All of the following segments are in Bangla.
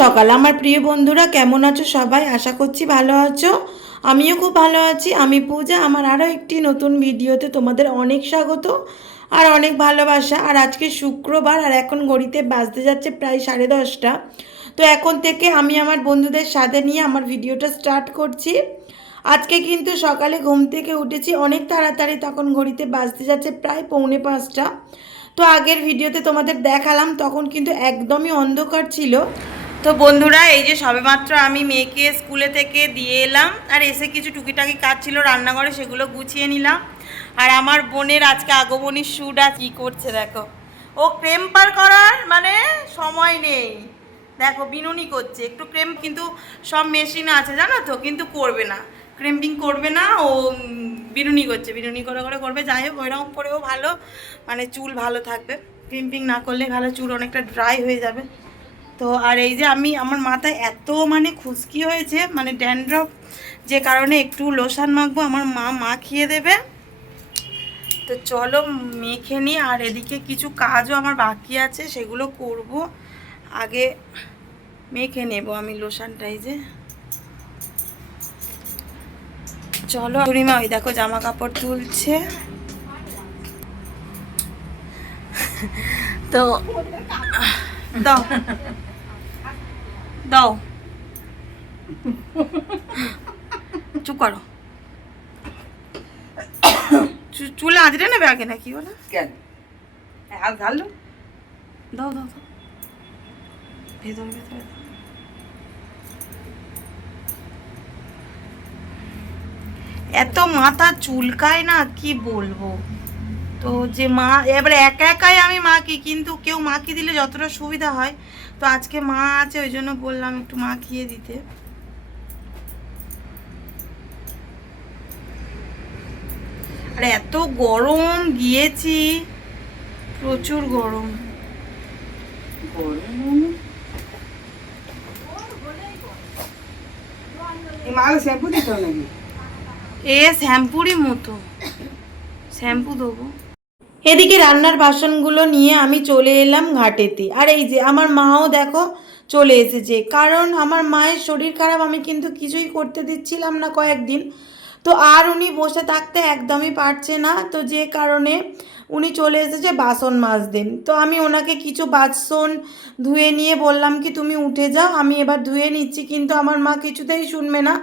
সকাল আমার প্রিয় বন্ধুরা, কেমন আছো সবাই? আশা করছি ভালো আছো। আমিও খুব ভালো আছি। আমি পূজা। আমার আরও একটি নতুন ভিডিওতে তোমাদের অনেক স্বাগত আর অনেক ভালোবাসা। আর আজকে শুক্রবার আর এখন ঘড়িতে বাজতে যাচ্ছে প্রায় 10:30। তো এখন থেকে আমি আমার বন্ধুদের সাথে নিয়ে আমার ভিডিওটা স্টার্ট করছি। আজকে কিন্তু সকালে ঘুম থেকে উঠেছি অনেক তাড়াতাড়ি, তখন ঘড়িতে বাজতে যাচ্ছে প্রায় 4:45। তো আগের ভিডিওতে তোমাদের দেখালাম তখন কিন্তু একদমই অন্ধকার ছিল। তো বন্ধুরা, এই যে সবেমাত্র আমি মেয়েকে স্কুলে থেকে দিয়ে এলাম, আর এসে কিছু টুকিটাকি কাজ ছিল রান্নাঘরে, সেগুলো গুছিয়ে নিলাম। আর আমার বোনের আজকে আগমনীর শ্যুট আর কী করছে দেখো, ও ক্রেম পার করার মানে সময় নেই। দেখো বিনুনি করছে, একটু ক্রেম, কিন্তু সব মেশিন আছে জানো তো, কিন্তু করবে না, ক্রেম্পিং করবে না ও। বিনুনি করছে, বিনুনি করে করে করবে। যাই হোক, ওইরকম করেও ভালো, মানে চুল ভালো থাকবে। ক্রিম্পিং না করলে ভালো, চুল অনেকটা ড্রাই হয়ে যাবে। তো আর এই যে আমার মাথায় এত মানে খুশকি হয়েছে, মানে ড্যান্ড্রফ, যে কারণে একটু লোশন মাখবো, আমার মা মাখিয়ে দেবে। তো চলো মেখে নিই। আর এদিকে কিছু কাজও আমার বাকি আছে, সেগুলো করব। আগে মেখে নেব আমি লোশনটাই। যে চলো পূর্ণিমা, ওই দেখো জামা কাপড় তুলছে। তো দাও দাও, চুপ করো। চুলে আঁচড়ে নেবে আগে নাকি বলো? কেন হাত ঢাললো? দাও দাও দাও, ভেতরে ভেতরে দাও। এত মাথা চুলকায় না, কি বলবো। তো যে মা এবারে একা একাই আমি মাখি, কিন্তু কেউ মাখিয়ে দিলে যতটা সুবিধা হয়। তো আজকে মা আছে, ওই জন্য বললাম একটু মাখিয়ে দিতে। আর এত গরম গিয়েছি, প্রচুর গরম। শ্যাম্পু দিতে নাকি? এ শ্যাম্পুরই মতো, শ্যাম্পু দেবো। এদিকে রান্নার বাসনগুলো নিয়ে আমি চলে এলাম ঘাটেতে। আর এই যে আমার মাও দেখো চলে এসেছে, কারণ আমার মায়ের শরীর খারাপ, আমি কিন্তু কিছুই করতে দিচ্ছিলাম না কয়েকদিন। তো আর উনি বসে থাকতে একদমই পারছে না, তো যে কারণে উনি চলে এসেছে বাসন মাজতে। তো আমি ওনাকে কিছু বাসন ধুয়ে নিয়ে বললাম কি তুমি উঠে যাও, আমি এবার ধুয়ে নিচ্ছি। কিন্তু আমার মা কিছুতেই শুনবে না,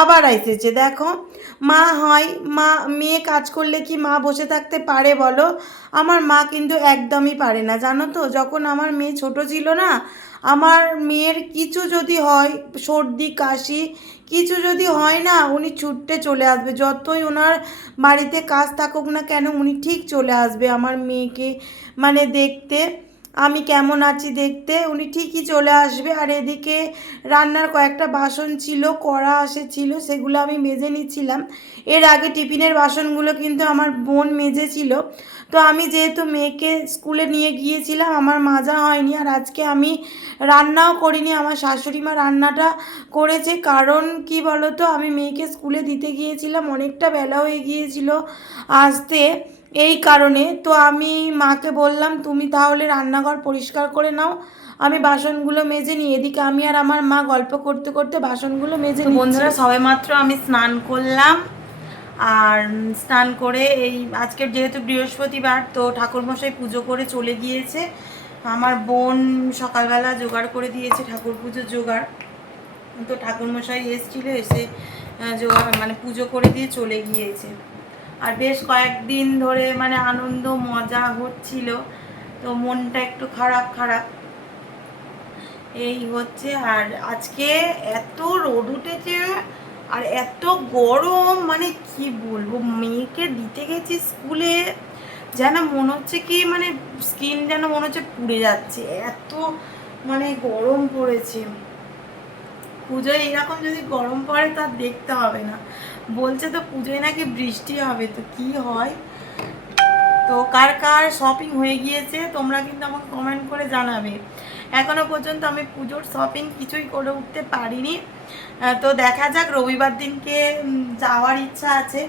আবার এসেছে দেখো। মা হয়, মা মেয়ে কাজ করলে কি মা বসে থাকতে পারে বলো? আমার মা কিন্তু একদমই পারে না, জানো তো। যখন আমার মেয়ে ছোট ছিল না, আমার মেয়ের কিছু যদি হয়, সর্দি কাশি কিছু যদি হয় না, উনি ছুটতে চলে আসবে। যতই ওনার বাড়িতে কাজ থাকুক না কেন, উনি ঠিক চলে আসবে আমার মেয়েকে মানে দেখতে, আমি কেমন আছি দেখতে উনি ঠিকই চলে আসবে। আর এদিকে রান্নার কয়েকটা বাসন ছিল, কড়া ছিল, সেগুলো আমি মেজে নিচ্ছিলাম। এর আগে টিফিনের বাসনগুলো কিন্তু আমার বোন মেজেছিল। তো আমি যেহেতু মেয়েকে স্কুলে নিয়ে গিয়েছিলাম, আমার মাজা হয়নি। আর আজকে আমি রান্নাও করিনি, আমার শাশুড়ি মা রান্নাটা করেছে। কারণ কি বলো তো, আমি মেয়েকে স্কুলে দিতে গিয়েছিলাম, অনেকটা বেলা হয়ে গিয়েছিল আসতে, এই কারণে। তো আমি মাকে বললাম তুমি তাহলে রান্নাঘর পরিষ্কার করে নাও, আমি বাসনগুলো মেজে নিই। এদিকে আমি আর আমার মা গল্প করতে করতে বাসনগুলো মেজে নিচ্ছি। বন্ধুরা, সবেমাত্র আমি স্নান করলাম। আর স্নান করে এই আজকে যেহেতু বৃহস্পতিবার, তো ঠাকুরমশাই পুজো করে চলে গিয়েছে। আমার বোন সকালবেলা জোগাড় করে দিয়েছে ঠাকুর পুজোর জোগাড়। তো ঠাকুরমশাই এসেছিলো, এসে জোগাড় মানে পুজো করে দিয়ে চলে গিয়েছে। আর বেশ কয়েকদিন ধরে মানে আনন্দ মজা হচ্ছিল, তো মনটা একটু খারাপ খারাপ এই হচ্ছে। আর আজকে এত রোদ উঠেছে আর এত গরম, মানে কি বলবো। মেয়েকে দিতে গেছি স্কুলে, যেন মনে হচ্ছে কি মানে স্কিন যেন মনে হচ্ছে পুড়ে যাচ্ছে, এত মানে গরম পড়েছে। পুজোয় এরকম যদি গরম পড়ে তার দেখতে হবে না। বলছে তো পুজোয় নাকি বৃষ্টি হবে, তো কি হয়। তো কার কার শপিং হয়ে গিয়েছে তোমরা কিন্তু আমাকে কমেন্ট করে জানাবে। এখনও পর্যন্ত আমি পুজোর শপিং কিছুই করে উঠতে পারিনি। তো দেখা যাক, রবিবার দিনকে যাওয়ার ইচ্ছা আছে।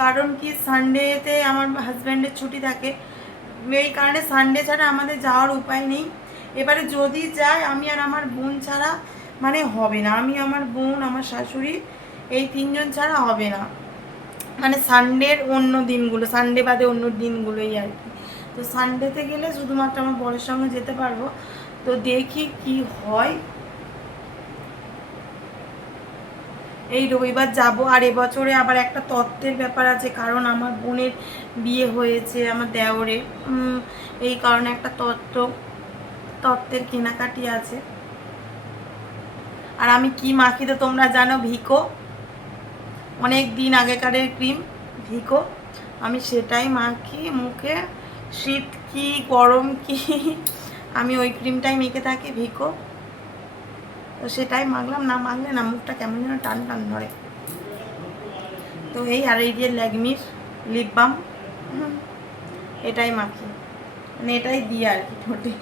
কারণ কি সানডেতে আমার হাজব্যান্ডের ছুটি থাকে, এই কারণে সানডে ছাড়া আমাদের যাওয়ার উপায় নেই। এবারে যদি যাই আমি আর আমার বোন ছাড়া মানে হবে না, আমি আমার বোন আমার শাশুড়ি এই তিনজন ছাড়া হবে না, মানে সানডের অন্য দিনগুলো, সানডে বাদে অন্য দিনগুলোই আর কি। তো সানডেতে গেলে শুধুমাত্র আমার বরের সঙ্গে যেতে পারবো। তো দেখি কি হয়, এই রবিবার যাব। আর এবছরে আবার একটা তত্ত্বের ব্যাপার আছে, কারণ আমার বোনের বিয়ে হয়েছে আমার দেওরে, এই কারণে একটা তত্ত্বের কেনাকাটি আছে। আর আমি কি মাখি তো তোমরা জানো, ভিকো, অনেক দিন আগেকারের ক্রিম ভিকো, আমি সেটাই মাখি মুখে, শীত কি গরম কি আমি ওই ক্রিমটাই মেখে থাকি ভিকো। তো সেটাই মাখলাম, না মাখলে না মুখটা কেমন যেন টান টান ধরে। তো এই আর এই যে ল্যাকমির লিপ বাম, এটাই মাখি, মানে এটাই দিই আর কি ঠোঁটে।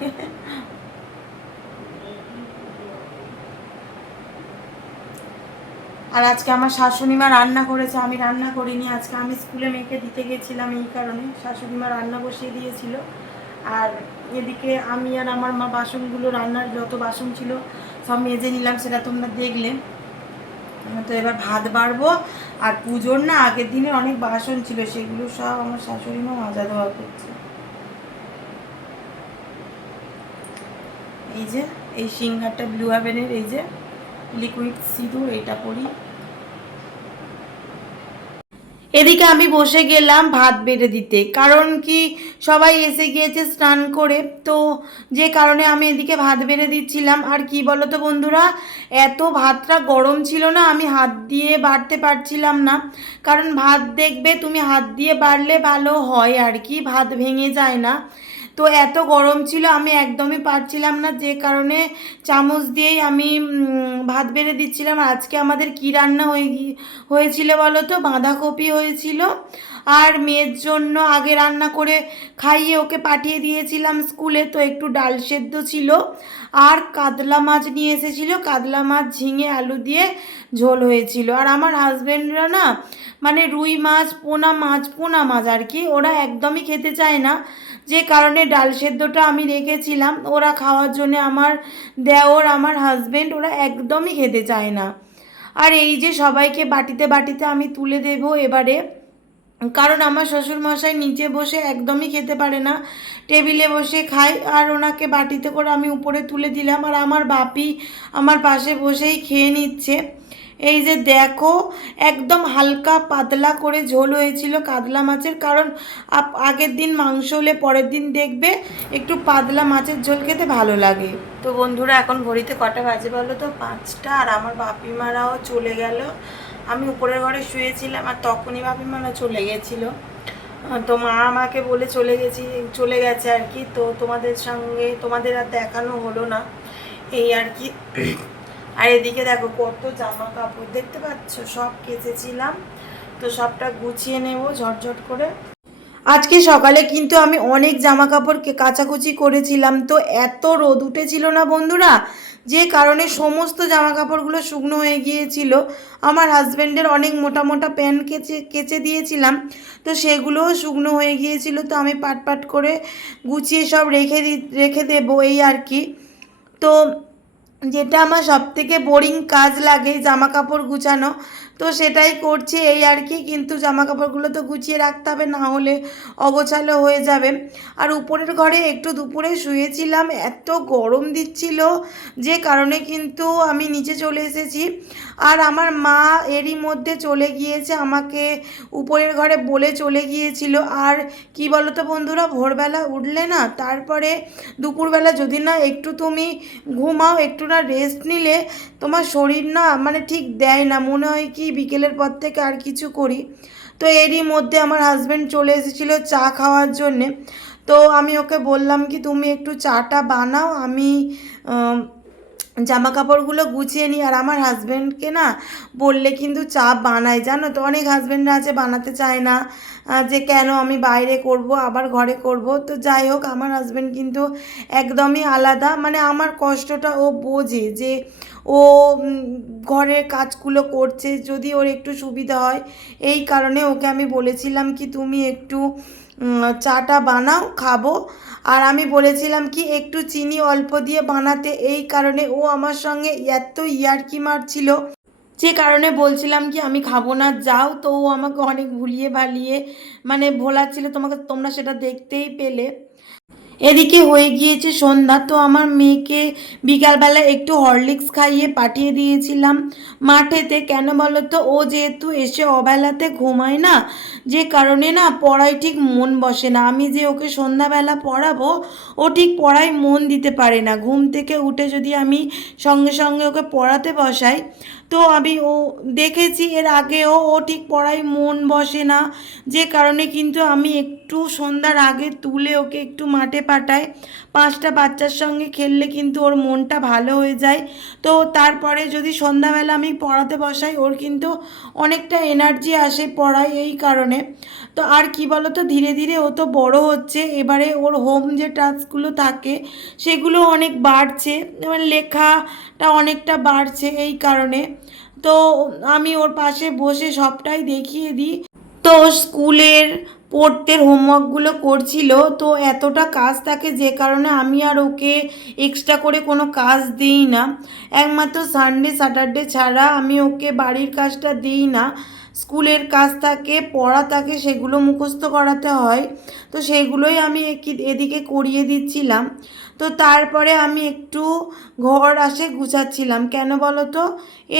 আর আজকে আমার শাশুড়ি মা রান্না করেছে, আমি রান্না করিনি। আজকে আমি স্কুলে মেয়েকে দিতে গেছিলাম, এই কারণে শাশুড়ি মা রান্না বসিয়ে দিয়েছিল। আর এদিকে আমি আর আমার মা বাসনগুলো, রান্নার যত বাসন ছিল সব মেজে নিলাম, সেটা তোমরা দেখলে। তো এবার ভাত বাড়বো। আর পুজোর না আগের দিনের অনেক বাসন ছিল, সেগুলো সব আমার শাশুড়ি মা মাজা দেওয়া করছে। এই যে এই সিঙ্গারটা ব্লু হেভেনের, এই যে লিকুইড সিঁদুর, এইটা পরি। এদিকে আমি বসে গেলাম ভাত বেড়ে দিতে, কারণ কি সবাই এসে গিয়েছে স্নান করে, তো যে কারণে আমি এদিকে ভাত বেড়ে দিচ্ছিলাম। আর কি বলো তো বন্ধুরা, এত ভাতটা গরম ছিল না, আমি হাত দিয়ে বাড়তে পারছিলাম না, কারণ ভাত দেখবে তুমি হাত দিয়ে বাড়লে ভালো হয় আর কি, ভাত ভেঙে যায় না। তো এত গরম ছিল আমি একদমই পারছিলাম না, যে কারণে চামচ দিয়েই আমি ভাত বেড়ে দিচ্ছিলাম। আজকে আমাদের কি রান্না হয়েছিল বলো তো, বাঁধাকপি হয়েছিল, আর মেয়ের জন্য আগে রান্না করে খাইয়ে ওকে পাঠিয়ে দিয়েছিলাম স্কুলে, তো একটু ডাল সেদ্ধ ছিল, আর কাতলা মাছ নিয়ে এসেছিলো, কাতলা মাছ ঝিঙে আলু দিয়ে ঝোল হয়েছিল। আর আমার হাজব্যান্ডরা না মানে রুই মাছ পোনা মাছ আর কি, ওরা একদমই খেতে চায় না, যে কারণে ডাল সেদ্ধটা আমি রেখেছিলাম ওরা খাওয়ার জন্য। আমার দেওর আমার হাজব্যান্ড ওরা একদমই খেতে চায় না। আর এই যে সবাইকে বাটিতে বাটিতে আমি তুলে দেব এবারে, কারণ আমার শ্বশুরমশাই নিচে বসে একদমই খেতে পারে না, টেবিলে বসে খাই, আর ওনাকে বাটিতে করে আমি উপরে তুলে দিলাম। আর আমার বাপি আমার পাশে বসেই খেয়ে নিচ্ছে। এই যে দেখো একদম হালকা পাতলা করে ঝোল হয়েছিল কাতলা মাছের, কারণ আগের দিন মাংস হলে পরের দিন দেখবে একটু পাতলা মাছের ঝোল খেতে ভালো লাগে। তো বন্ধুরা এখন ঘড়িতে কটা বাজে বলো তো, 5টা। আর আমার বাপি মারাও চলে গেল, আমি উপরের ঘরে শুয়েছিলাম আর তখনই বাপি মারা চলে গেছিলো। তো মা আমাকে বলে চলে গেছে আর কি। তো তোমাদের আর দেখানো হলো না, এই আর কি। আর এদিকে দেখো কত জামা কাপড় দেখতে পাচ্ছ, সব কেচেছিলাম, তো সবটা গুছিয়ে নেব ঝটঝট করে। আজকে সকালে কিন্তু আমি অনেক জামা কাপড় কাচাকুচি করেছিলাম, তো এত রোদ উঠেছিল না বন্ধুরা, যে কারণে সমস্ত জামা কাপড়গুলো শুকনো হয়ে গিয়েছিল। আমার হাজব্যান্ডের অনেক মোটা মোটা প্যান্ট কেচে দিয়েছিলাম, তো সেগুলোও শুকনো হয়ে গিয়েছিল। তো আমি পাট করে গুছিয়ে সব রেখে দেবো এই আর কি। তো যেটা আমার সবথেকে বোরিং কাজ লাগে জামা কাপড় গুছানো, তো সেটাই করছি এই আর কি। কিন্তু জামা কাপড়গুলো তো গুছিয়ে রাখতে হবে, না হলে অগোছালো হয়ে যাবে। আর উপরের ঘরে একটু দুপুরে শুয়েছিলাম, এত গরম দিচ্ছিল, যে কারণে কিন্তু আমি নিচে চলে এসেছি। আর আমার মা এরই মধ্যে চলে গিয়েছে, আমাকে উপরের ঘরে বলে চলে গিয়েছিল। আর কি বলো তো বন্ধুরা, ভোরবেলা উঠলে না, তারপরে দুপুরবেলা যদি না একটু তুমি ঘুমাও, একটু না রেস্ট নিলে তোমার শরীর না মানে ঠিক দেয় না, মনে হয় কি বিকেলের পর থেকে আর কিছু করি। তো এরই মধ্যে আমার হাজব্যান্ড চলে এসেছিলো চা খাওয়ার জন্যে। তো আমি ওকে বললাম কি তুমি একটু চাটা বানাও, আমি জামা কাপড়গুলো গুছিয়ে নিই। আর আমার হাজব্যান্ডকে না বললে কিন্তু চা বানায়, জানো তো, অনেক হাজব্যান্ডরা আছে বানাতে চায় না, যে কেন আমি বাইরে করব আবার ঘরে করব। তো যাই হোক, আমার হাজব্যান্ড কিন্তু একদমই আলাদা, মানে আমার কষ্টটা ও বোঝে, যে ও ও ঘরের কাজগুলো করছে, যদি ওর একটু সুবিধা হয়। এই কারণে ওকে আমি বলেছিলাম কি তুমি একটু চাটা বানাও, খাবো। আর আমি বলেছিলাম কি একটু চিনি অল্প দিয়ে বানাতে, এই কারণে ও আমার সঙ্গে এত ইয়ার্কি মারছিল, যে কারণে বলছিলাম কি আমি খাবো না, যাও। তো ও আমাকে অনেক ভুলিয়ে ভালিয়ে মানে ভোলাচ্ছিল, তোমরা সেটা দেখতেই পেলে। এদিকে হয়ে গিয়েছে সন্ধ্যা, তো আমার মেয়েকে বিকালবেলা একটু হরলিক্স খাইয়ে পাঠিয়ে দিয়েছিলাম মাঠেতে। কেন বলো তো, ও যেহেতু এসে অবেলাতে ঘুমায় না, যে কারণে না পড়ায় ঠিক মন বসে না। আমি যে ওকে সন্ধ্যাবেলা পড়াবো, ও ঠিক পড়ায় মন দিতে পারে না। ঘুম থেকে উঠে যদি আমি সঙ্গে সঙ্গে ওকে পড়াতে বসাই, তো আমি ও দেখেছি এর আগেও ও ঠিক পড়ায় মন বসে না, যে কারণে কিন্তু আমি একটু সন্ধ্যার আগে তুলে ওকে একটু মাঠে পাঠাই। 5টা বাচ্চার সঙ্গে খেললে কিন্তু ওর মনটা ভালো হয়ে যায়। তো তারপরে যদি সন্ধ্যাবেলা আমি পড়াতে বসাই, ওর কিন্তু অনেকটা এনার্জি আসে পড়ায়, এই কারণে। তো আর কি বলো তো, ধীরে ধীরে ও তো বড় হচ্ছে, এবারে ওর হোম যে টাস্কগুলো থাকে সেগুলো অনেক বাড়ছে, এবার লেখাটা অনেকটা বাড়ছে, এই কারণে। তো আমি ওর পাশে বসে সবটাই দেখিয়ে দিই। তো স্কুলের পড়তে হোমওয়ার্কগুলো করছিল, তো এতটা কাজ থাকে যে কারণে আমি আর ওকে এক্সট্রা করে কোনো কাজ দিই না। একমাত্র সানডে স্যাটারডে ছাড়া আমি ওকে বাড়ির কাজটা দিই না। স্কুলের কাজ থাকে, পড়া থাকে, সেগুলো মুখস্থ করাতে হয়। তো সেইগুলোই আমি এদিকে করিয়ে দিচ্ছিলাম। তো তারপরে আমি একটু ঘর আসে গুছাচ্ছিলাম। কেন বলো তো,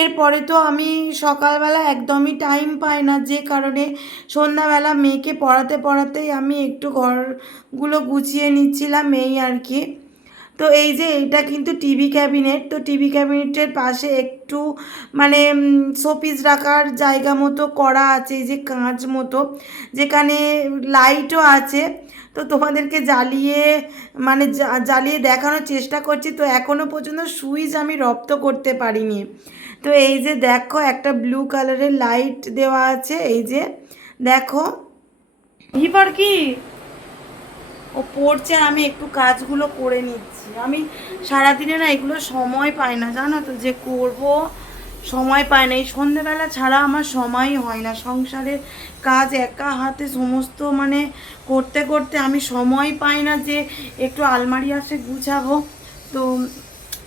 এরপরে তো আমি সকালবেলা একদমই টাইম পাই না, যে কারণে সন্ধ্যাবেলা মেয়েকে পড়াতে পড়াতেই আমি একটু ঘরগুলো গুছিয়ে নিচ্ছিলাম, এই আর কি। তো এই যে এইটা কিন্তু টিভি ক্যাবিনেট, তো টিভি ক্যাবিনেটের পাশে একটু মানে শোপিস রাখার জায়গা মতো করা আছে, এই যে কাঁচ মতো, যেখানে লাইটও আছে। তো তোমাদেরকে জ্বালিয়ে মানে জ্বালিয়ে দেখানোর চেষ্টা করছি। তো এখনও পর্যন্ত সুইচ আমি রপ্ত করতে পারিনি। তো এই যে দেখো, একটা ব্লু কালারের লাইট দেওয়া আছে, এই যে দেখো। এবার কি ও পড়ছে আর আমি একটু কাজগুলো করে নিচ্ছি। আমি সারাদিনে না এগুলো সময় পাই না, জানো তো, যে করব সময় পাই না। এই সন্ধেবেলা ছাড়া আমার সময়ই হয় না। সংসারের কাজ একা হাতে সমস্ত মানে করতে করতে আমি সময় পাই না যে একটু আলমারি আসে গুছাবো। তো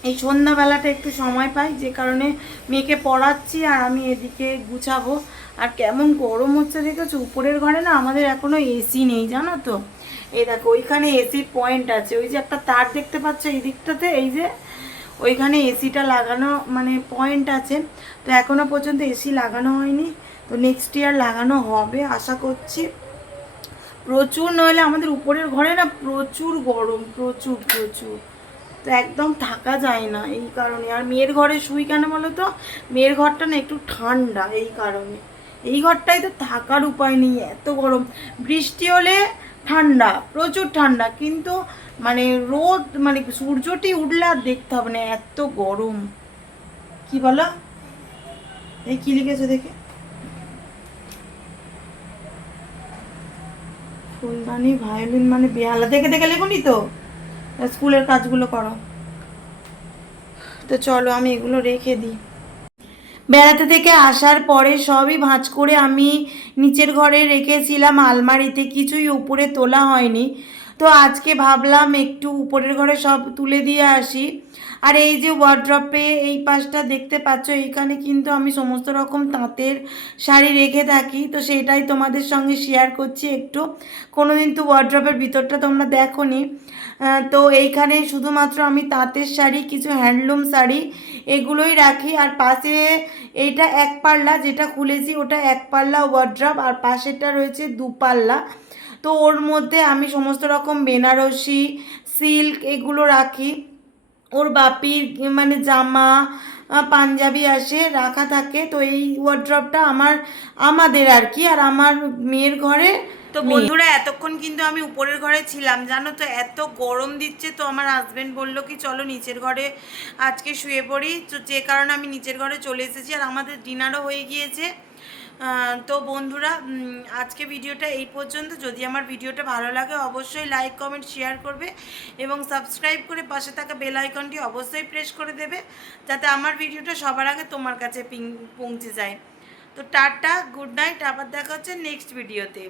এই সন্ধ্যাবেলাটা একটু সময় পাই, যে কারণে মেয়েকে পড়াচ্ছি আর আমি এদিকে গুছাবো। আর কেমন গরম হচ্ছে দেখেছো, উপরের ঘরে না আমাদের এখনো এসি নেই, জানো তো। এই দেখো, ওইখানে এসির পয়েন্ট আছে, ওই যে একটা তার দেখতে পাচ্ছ এই দিকটাতে, এই যে ওইখানে এসিটা লাগানো মানে পয়েন্ট আছে। তো এখনো পর্যন্ত এসি লাগানো হয়নি, তো নেক্সট ইয়ার লাগানো হবে আশা করছি। প্রচুর, নইলে আমাদের উপরের ঘরে না প্রচুর গরম, প্রচুর প্রচুর। তো একদম থাকা যায় না, এই কারণে। আর মেয়ের ঘরে শুই কেন বলো তো, মেয়ের ঘরটা না একটু ঠান্ডা, এই কারণে। এই ঘরটাই তো থাকার উপায় নেই, এত গরম। বৃষ্টি হলে ঠান্ডা, প্রচুর ঠান্ডা, কিন্তু মানে রোদ মানে সূর্যটি উঠলে আর দেখতে হবে না, এত গরম। কি বলো, এই কি লিখেছে দেখে, ফুলদানি ভায়োলিন মানে বেহালা, দেখে দেখে লেখুনি তো, স্কুলের কাজগুলো করো। তো চলো আমি এগুলো রেখে দিই। বেড়াতে থেকে আসার পরে সবই ভাঁজ করে আমি নিচের ঘরে রেখেছিলাম আলমারিতে, কিছুই উপরে তোলা হয়নি। তো আজকে ভাবলাম একটু উপরের ঘরে সব তুলে দিয়ে আসি। আর এই যে ওয়ার্ড্রপে এই পাশটা দেখতে পাচ্ছ, এইখানে কিন্তু আমি সমস্ত রকম তাঁতের শাড়ি রেখে থাকি। তো সেটাই তোমাদের সঙ্গে শেয়ার করছি একটু। কোনোদিন তো ওয়ার্ড্রপের ভিতরটা তোমরা দেখোনি। তো এইখানে শুধুমাত্র আমি তাঁতের শাড়ি, কিছু হ্যান্ডলুম শাড়ি এগুলোই রাখি। আর পাশে এইটা এক পাল্লা, যেটা খুলেছি ওটা এক পাল্লা ওয়ার্ড্রপ, আর পাশেরটা রয়েছে 2 পাল্লা। তো ওর মধ্যে আমি সমস্ত রকম বেনারসি, সিল্ক এগুলো রাখি। ওর বাপির মানে জামা, পাঞ্জাবি আসে রাখা থাকে। তো এই ওয়ার্ড্রপটা আমাদের আর কি। আর আমার মেয়ের ঘরে তো বন্ধুরা এতক্ষণ কিন্তু আমি উপরের ঘরে ছিলাম, জানো তো এত গরম দিচ্ছে, তো আমার হাজবেন্ড বললো কি চলো নিচের ঘরে আজকে শুয়ে পড়ি, তো যে কারণে আমি নিচের ঘরে চলে এসেছি। আর আমাদের ডিনারও হয়ে গিয়েছে। তো বন্ধুরা আজকে ভিডিওটা এই পর্যন্ত। যদি আমার ভিডিওটা ভালো লাগে অবশ্যই লাইক কমেন্ট শেয়ার করবে এবং সাবস্ক্রাইব করে পাশে থাকা বেল আইকনটি অবশ্যই প্রেস করে দেবে, যাতে আমার ভিডিওটা সবার আগে তোমার কাছে পৌঁছে যায়। তো টাটা, গুড নাইট, আবার দেখা হচ্ছে নেক্সট ভিডিওতে।